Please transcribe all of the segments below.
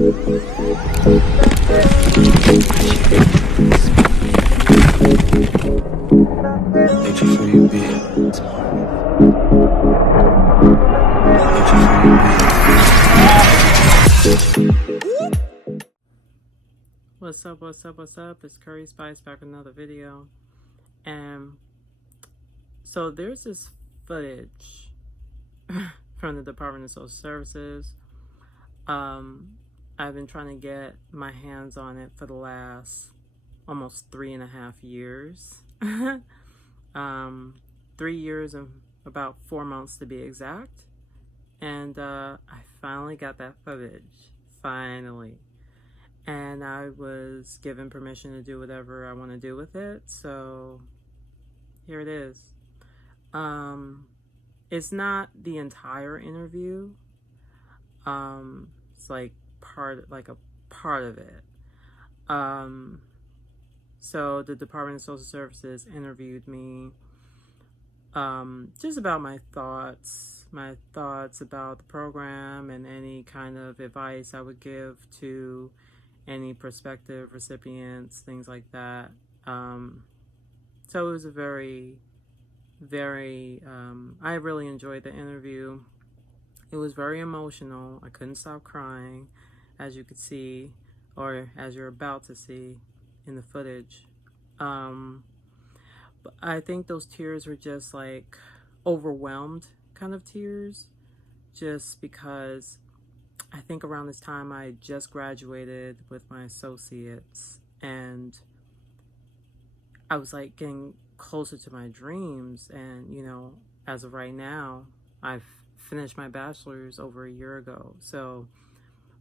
What's up? It's Curry Spice back with another video. And so there's this footage from the Department of Social Services. I've been trying to get my hands on it for the last almost 3.5 years. 3 years and about 4 months to be exact. And I finally got that footage. Finally. And I was given permission to do whatever I want to do with it, so here it is. It's not the entire interview. It's like a part of it. So the Department of Social Services interviewed me just about my thoughts about the program and any kind of advice I would give to any prospective recipients, things like that. So it was a very, I really enjoyed the interview. It was very emotional. I couldn't stop crying, as you could see, or as you're about to see in the footage. But I think those tears were just like overwhelmed kind of tears, just because I think around this time I just graduated with my associates, and I was like getting closer to my dreams. And you know, as of right now, I've finished my bachelor's over a year ago. So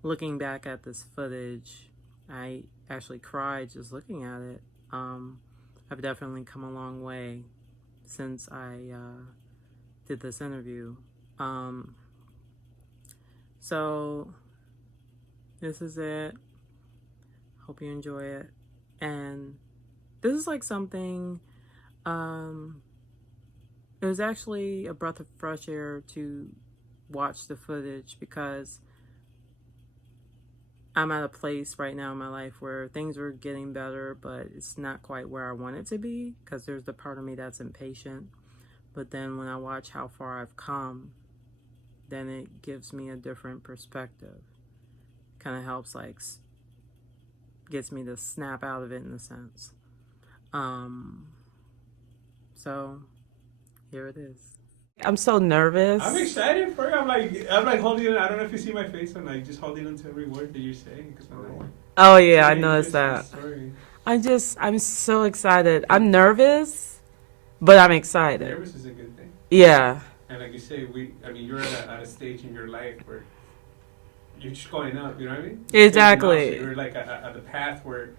looking back at this footage, I actually cried just looking at it. I've definitely come a long way since I did this interview. So this is it. Hope you enjoy it. And this is like something, it was actually a breath of fresh air to watch the footage, because I'm at a place right now in my life where things are getting better, but it's not quite where I want it to be, because there's the part of me that's impatient. But then when I watch how far I've come, then it gives me a different perspective. Kind of helps, like, gets me to snap out of it in a sense. So here it is. I'm so nervous. I'm excited for it. I'm like holding it. I don't know if you see my face. I'm like just holding on to every word that you're saying. Cause I'm like, oh yeah, I noticed that. I'm so excited. I'm nervous, but I'm excited. Nervous is a good thing. Yeah. And like you say, you're at a stage in your life where you're just going up, you know what I mean? Exactly. You're like at the path where,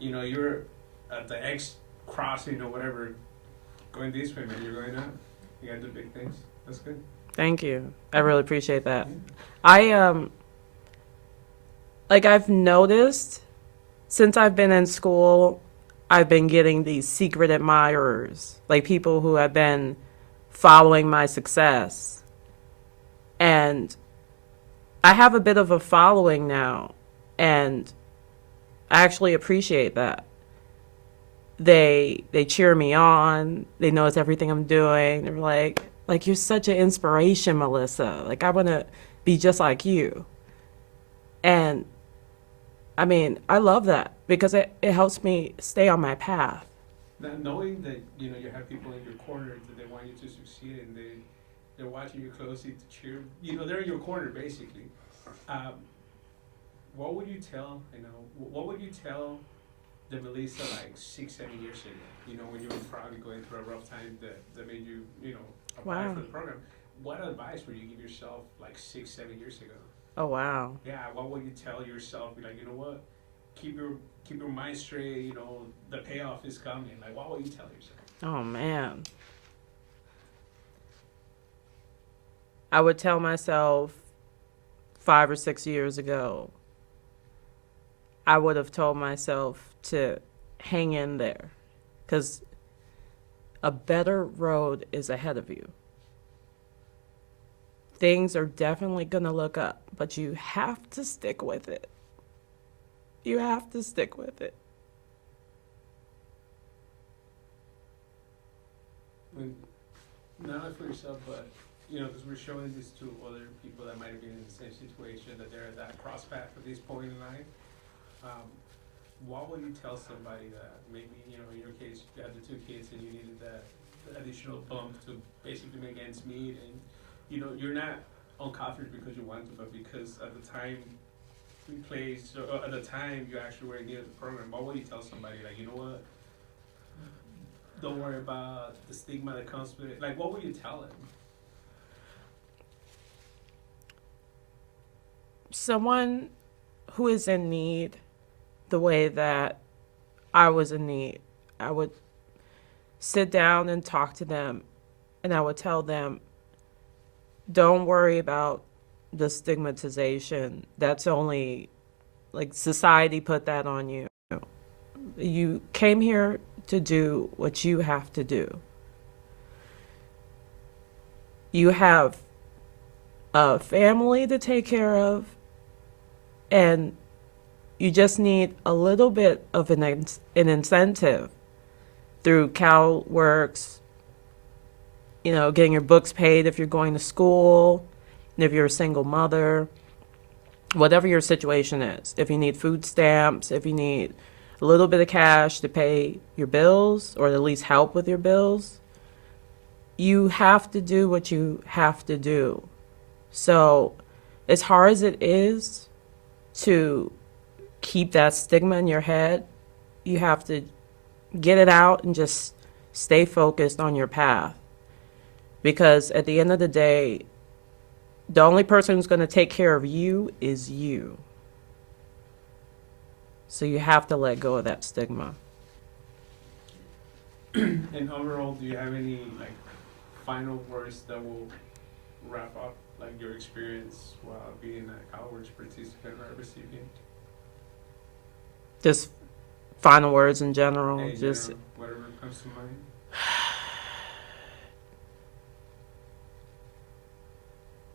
you know, you're at the X crossing or whatever, going this way, man. You're going up. You got to do big things. That's good. Thank you. I really appreciate that. Yeah. I've noticed since I've been in school, I've been getting these secret admirers, like people who have been following my success. And I have a bit of a following now, and I actually appreciate that. They cheer me on. They notice everything I'm doing. They're like you're such an inspiration, Melissa. Like, I want to be just like you. And I mean, I love that, because it helps me stay on my path. Now, knowing that, you know, you have people in your corner that they want you to succeed, and they're watching you closely to cheer. You know, they're in your corner basically. What would you tell? What would you tell the Melissa like 6-7 years ago? You know, when you were probably going through a rough time that made you, you know, apply for the program. What advice would you give yourself like 6-7 years ago? Oh wow. Yeah, what would you tell yourself? Be like, you know what? Keep your mind straight. You know, the payoff is coming. Like, what would you tell yourself? Oh man. I would tell myself 5 or 6 years ago, I would have told myself to hang in there, because a better road is ahead of you. Things are definitely going to look up, but you have to stick with it. You have to stick with it. I mean, not only for yourself, but, you know, because we're showing this to other people that might have been in the same situation, that they're at that cross path at this point in life. What would you tell somebody that maybe, you know, in your case, you had the 2 kids and you needed that additional bump to basically make ends meet, and, you know, you're not on college because you want to, but because at the time you placed, or at the time you actually were in need of the program, what would you tell somebody, like, you know what, don't worry about the stigma that comes with it? Like, what would you tell them? Someone who is in need the way that I was in need, I would sit down and talk to them, and I would tell them, don't worry about the stigmatization. That's only, like, society put that on you. You came here to do what you have to do. You have a family to take care of, and you just need a little bit of an incentive through CalWorks, you know, getting your books paid if you're going to school, and if you're a single mother, whatever your situation is. If you need food stamps, if you need a little bit of cash to pay your bills or at least help with your bills, you have to do what you have to do. So as hard as it is to keep that stigma in your head, you have to get it out and just stay focused on your path. Because at the end of the day, the only person who's going to take care of you is you. So you have to let go of that stigma. And overall, do you have any, like, final words that will wrap up, like, your experience while being a CalWorks participant or recipient? Just final words in general. Hey, just general, whatever comes to mind.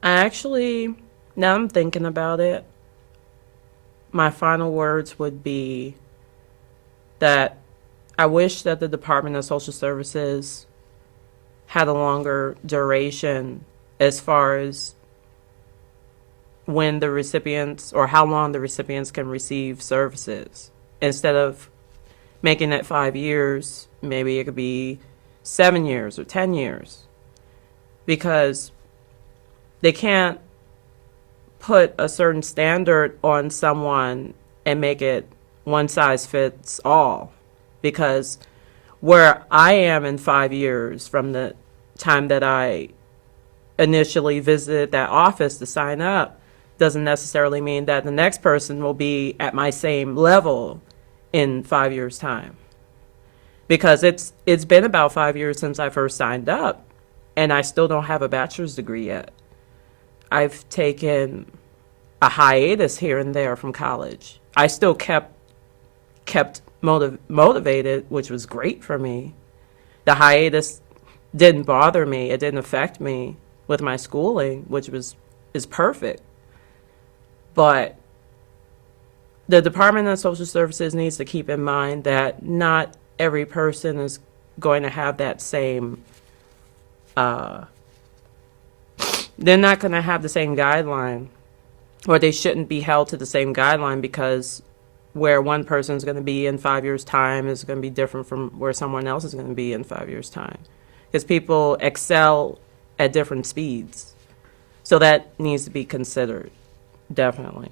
I actually, now I'm thinking about it, my final words would be that I wish that the Department of Social Services had a longer duration as far as when the recipients, or how long the recipients can receive services. Instead of making it 5 years, maybe it could be 7 years or 10 years. Because they can't put a certain standard on someone and make it one size fits all. Because where I am in 5 years from the time that I initially visited that office to sign up doesn't necessarily mean that the next person will be at my same level in 5 years' time. Because it's been about 5 years since I first signed up, and I still don't have a bachelor's degree yet. I've taken a hiatus here and there from college. I still kept motivated, which was great for me. The hiatus didn't bother me. It didn't affect me with my schooling, which is perfect. But the Department of Social Services needs to keep in mind that not every person is going to have that same, they're not going to have the same guideline, or they shouldn't be held to the same guideline, because where one person is going to be in 5 years' time is going to be different from where someone else is going to be in 5 years' time. Because people excel at different speeds. So that needs to be considered, definitely.